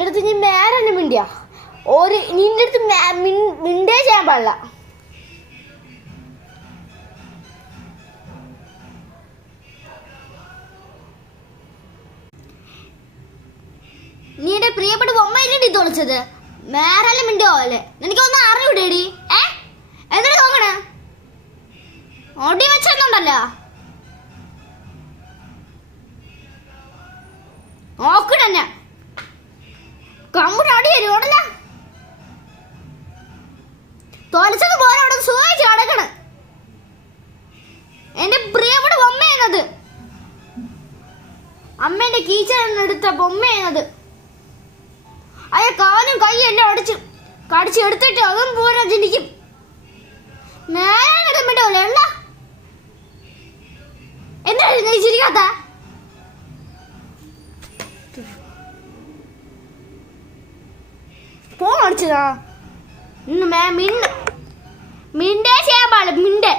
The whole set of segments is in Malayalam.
എൻ്റെ അടുത്ത് നീ മേലെ മിണ്ടിയാ നിന്റെ അടുത്ത് മിണ്ടേ ചെയ്യാൻ പാടില്ല. നീ എന്റെ പ്രിയപ്പെട്ട ബൊമ്മയില്ലേ തോളിച്ചത്? മേറല്ലേ മിണ്ടിയോ അല്ലേ? എനിക്കൊന്നും അറിയൂടേടി. എന്നിട്ട് നോക്കണേ ഓടി വെച്ചൊന്നുണ്ടല്ലോ. നോക്കണ കമ്പിട്ട് അടി വരും ഓടല്ല. തോലച്ചത് പോലെ അവിടെ സൂചിച്ച് അടക്കണ്. എന്റെ പ്രിയപ്പെട്ട ബൊമ്മയെന്നത്, അമ്മേന്റെ കീച്ചെടുത്ത ബൊമ്മയെന്നത്. അയ്യ കാലും കൈയും എന്നെ കടിച്ചെടുത്തിട്ട് അതും പോരാ ജനിക്കും. നേരെ മിണ്ടല്ലേ എന്താ എന്താ ചിരിക്കാത്ത? ഫോൺ അടിച്ചതാ. മിണ്ടേ ചെയ്യാൻ പാടില്ല. മിണ്ടേ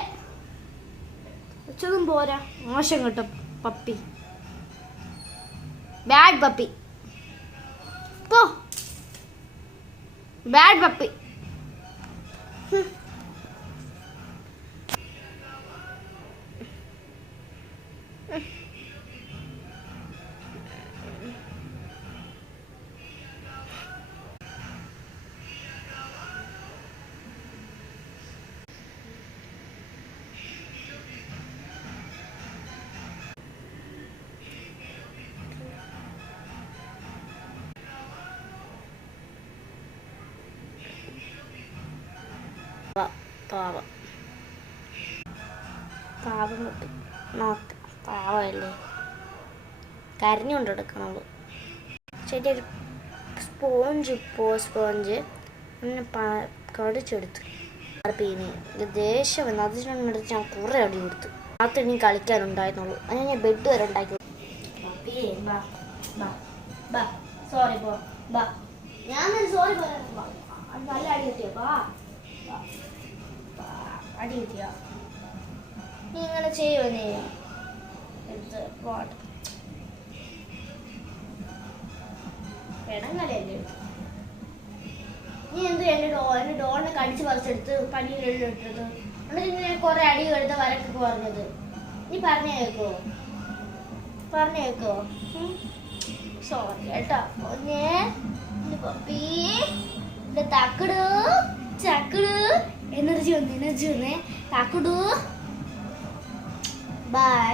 വെച്ചതും പോരാ. മോശം കേട്ടോ പപ്പി, ബാഡ് പപ്പി. പോ ബാഡ് പപ്പി. പാവം പാവം കിട്ടി. നോക്ക് പാവമല്ലേ, കരഞ്ഞുകൊണ്ട് എടുക്കണുള്ളൂ. ശരി ഒരു സ്പോഞ്ച് അങ്ങനെ കടിച്ചെടുത്ത് പീനി ദേഷ്യം വന്നു. അതിനടുത്ത് ഞാൻ കുറേ അടി കൊടുത്തു. രാത്രി ഇനി കളിക്കാനുണ്ടായിരുന്നുള്ളൂ. അങ്ങനെ ഞാൻ ബെഡ് വരെ ഉണ്ടാക്കി. സോറി പോ ബാ. ഞാൻ സോറി പറയാ. നല്ല അടി കിട്ടിയോ? ബാ അടി കിട്ടിയ നീ ഇങ്ങനെ ചെയ്യുമോ? നീ എടുത്ത് പോട്ടെ പെടങ്ങലല്ലേ. നീ എന്ത് എൻ്റെ ഡോറിനെ കടിച്ച് പറിച്ചെടുത്ത് പണിയിലിട്ടത് എന്നിട്ട് ഇങ്ങനെ കുറെ അടി എടുത്ത വരക്കൊക്കെ പറഞ്ഞത്. നീ പറഞ്ഞു കേക്കോ? സോറി കേട്ടോ പൊന്നേ. പപ്പി എന്റെ തക്കട് ചക്കട് എനർജി വന്നേ. താക്കടു ബൈ.